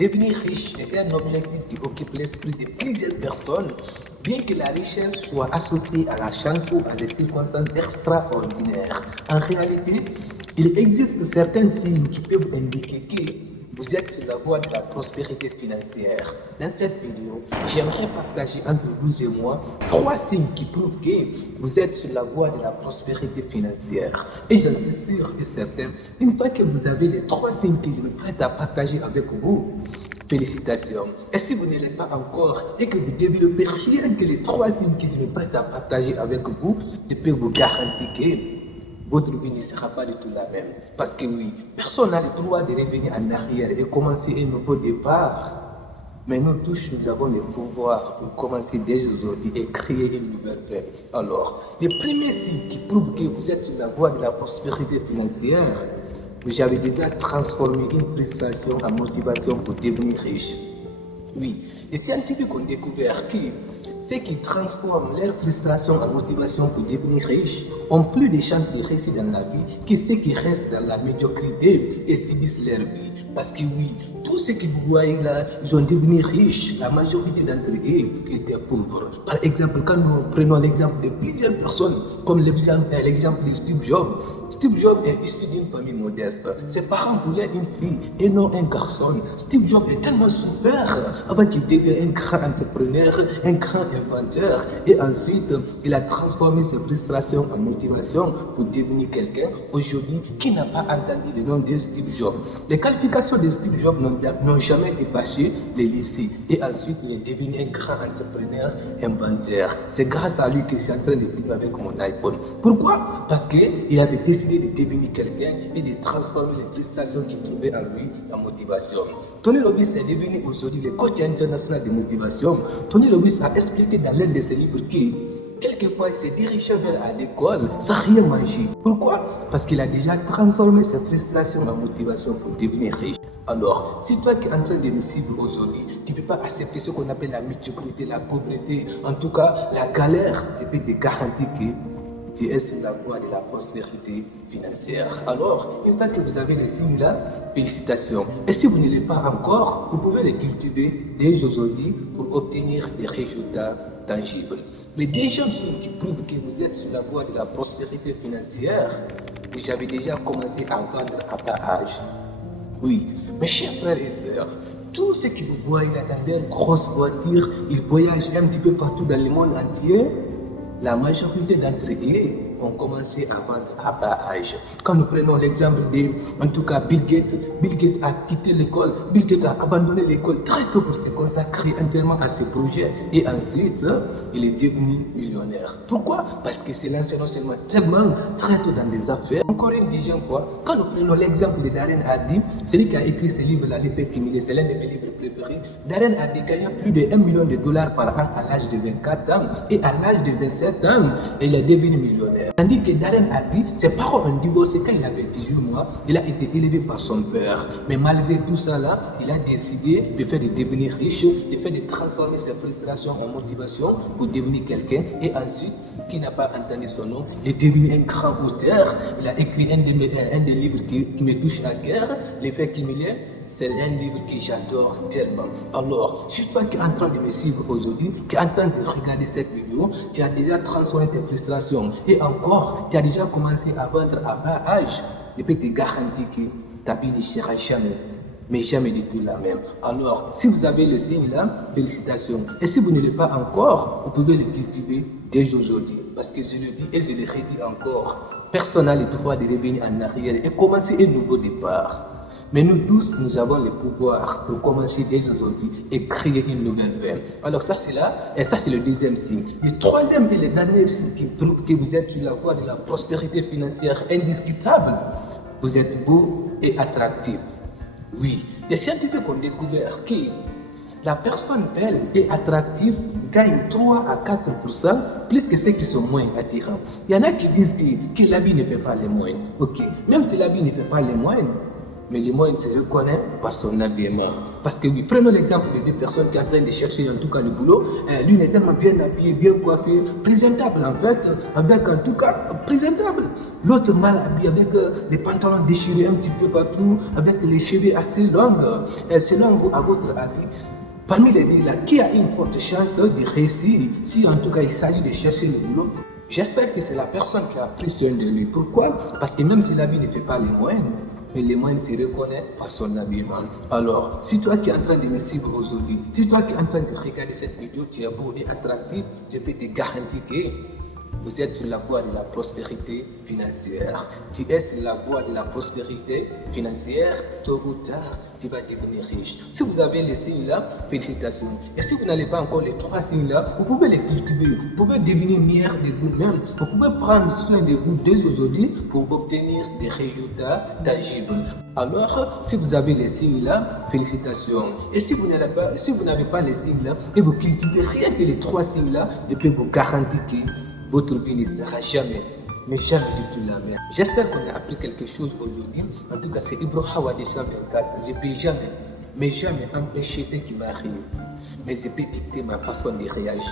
Devenir riche est un objectif qui occupe l'esprit de plusieurs personnes, bien que la richesse soit associée à la chance ou à des circonstances extraordinaires. En réalité, il existe certains signes qui peuvent indiquer que vous êtes sur la voie de la prospérité financière. Dans cette vidéo, j'aimerais partager entre vous et moi 3 signes qui prouvent que vous êtes sur la voie de la prospérité financière. Et j'en suis sûr et certain, une fois que vous avez les 3 signes que je me prête à partager avec vous, félicitations. Et si vous ne l'êtes pas encore et que vous développez rien que les 3 signes que je me prête à partager avec vous, je peux vous garantir que votre vie ne sera pas du tout la même. Parce que oui, personne n'a le droit de revenir en arrière et commencer un nouveau départ. Mais nous tous, nous avons le pouvoir pour commencer dès aujourd'hui et créer une nouvelle vie. Alors, le premier signe qui prouve que vous êtes sur la voie de la prospérité financière, vous avez déjà transformé une frustration en motivation pour devenir riche. Oui, les scientifiques ont découvert que ceux qui transforment leur frustration en motivation pour devenir riches ont plus de chances de réussir dans la vie que ceux qui restent dans la médiocrité et subissent leur vie. Parce que oui, tous ceux que vous voyez là, ils ont devenu riches. La majorité d'entre eux étaient pauvres. Par exemple, quand nous prenons l'exemple de plusieurs personnes, comme l'exemple de Steve Jobs. Steve Jobs est issu d'une famille modeste. Ses parents voulaient une fille et non un garçon. Steve Jobs a tellement souffert avant qu'il devienne un grand entrepreneur, un grand inventeur. Et ensuite, il a transformé ses frustrations en motivation pour devenir quelqu'un aujourd'hui qui n'a pas entendu le nom de Steve Jobs. Les qualifications de Steve Jobs n'ont jamais dépassé les lycées. Et ensuite, il est devenu un grand entrepreneur, inventeur. C'est grâce à lui que je suis en train de vivre avec mon iPhone. Pourquoi? Parce qu'il avait décidé de devenir quelqu'un et de transformer les frustrations qu'il trouvait en lui en motivation. Tony Robbins est devenu aujourd'hui le coach international de motivation. Tony Robbins a expliqué dans l'un de ses livres que quelquefois il s'est dirigé vers l'école sans rien manger. Pourquoi? Parce qu'il a déjà transformé ses frustrations en motivation pour devenir riche. Alors, si toi qui es en train de me suivre aujourd'hui, tu ne peux pas accepter ce qu'on appelle la médiocrité, la pauvreté, en tout cas la galère, je peux te garantir que tu es sur la voie de la prospérité financière. Alors, une fois que vous avez les signes là, félicitations. Et si vous ne l'êtes pas encore, vous pouvez les cultiver dès aujourd'hui pour obtenir des résultats tangibles. Les deuxième signe qui prouve que vous êtes sur la voie de la prospérité financière, vous avez déjà commencé à vendre à bas âge. Oui, mes chers frères et sœurs, tous ceux que vous voyez là dans des grosses voitures, ils voyagent un petit peu partout dans le monde entier. La majorité d'entre eux ont commencé à vendre à bas âge. Quand nous prenons l'exemple de, en tout cas, Bill Gates a quitté l'école, Bill Gates a abandonné l'école très tôt pour se consacrer entièrement à ses projets. Et ensuite, il est devenu millionnaire. Pourquoi? Parce qu'il s'est lancé non seulement tellement très tôt dans des affaires. Encore une deuxième fois, quand nous prenons l'exemple de Darren Hardy, celui qui a écrit ce livre-là, L'effet cumulé, c'est l'un de mes livres préférés. Darren Hardy gagnait plus de 1 million de dollars par an à l'âge de 24 ans. Et à l'âge de 27 ans, il est devenu millionnaire. Tandis que Darren Hardy, ses parents ont divorcé quand il avait 18 mois. Il a été élevé par son père. Mais malgré tout ça là, il a décidé de faire de devenir riche, de faire de transformer ses frustrations en motivation pour devenir quelqu'un. Et ensuite, qui n'a pas entendu son nom, il est devenu un grand auteur. Il a écrit un des livres qui me touche à cœur, L'effet cumulé. C'est un livre que j'adore tellement. Alors, si toi qui es en train de me suivre aujourd'hui, qui est en train de regarder cette vidéo, tu as déjà transformé tes frustrations et encore, tu as déjà commencé à vendre à bas âge, je peux te garantir que ta vie ne sera jamais, mais jamais du tout la même. Alors, si vous avez le signe là, félicitations. Et si vous ne l'êtes pas encore, vous pouvez le cultiver dès aujourd'hui. Parce que je le dis et je le redis encore, personne n'a le droit de revenir en arrière et commencer un nouveau départ. Mais nous tous, nous avons le pouvoir pour commencer dès aujourd'hui et créer une nouvelle vie. Alors ça c'est là, et ça c'est le deuxième signe. Le troisième et le dernier signe qui prouve que vous êtes sur la voie de la prospérité financière indiscutable. Vous êtes beau et attractif. Oui, les scientifiques ont découvert que la personne belle et attractive gagne 3 à 4% plus que ceux qui sont moins attirants. Il y en a qui disent que l'habit ne fait pas les moines. Ok, même si l'habit ne fait pas les moines, mais le mois il se reconnaît par son habillement. Parce que oui, prenons l'exemple de deux personnes qui sont en train de chercher en tout cas le boulot. L'une est tellement bien habillée, bien coiffée, présentable en fait, avec en tout cas présentable. L'autre mal habillée avec des pantalons déchirés un petit peu partout, avec les cheveux assez longs. Selon vous, à votre avis, parmi les deux là, qui a une forte chance de réussir si en tout cas il s'agit de chercher le boulot? J'espère que c'est la personne qui a pris soin de lui. Pourquoi? Parce que même si la vie ne fait pas les moyens, mais les moyens se reconnaissent par son habillement. Alors, si toi qui es en train de me suivre aujourd'hui, si toi qui es en train de regarder cette vidéo, tu es beau et attractif, je peux te garantir que vous êtes sur la voie de la prospérité financière. Tu es sur la voie de la prospérité financière. Tôt ou tard, tu vas devenir riche. Si vous avez les signes là, félicitations. Et si vous n'avez pas encore les trois signes là, vous pouvez les cultiver. Vous pouvez devenir meilleur de vous-même. Vous pouvez prendre soin de vous dès aujourd'hui pour obtenir des résultats tangibles. Alors, si vous avez les signes là, félicitations. Et si vous n'avez pas les signes là, et vous cultivez rien que les trois signes là, je peux vous garantir que votre vie ne sera jamais, mais jamais du tout la même. J'espère qu'on a appris quelque chose aujourd'hui. En tout cas, c'est Ibrahim Wadisha 24. Je ne peux jamais, mais jamais empêcher ce qui m'arrive. Mais je peux dicter ma façon de réagir.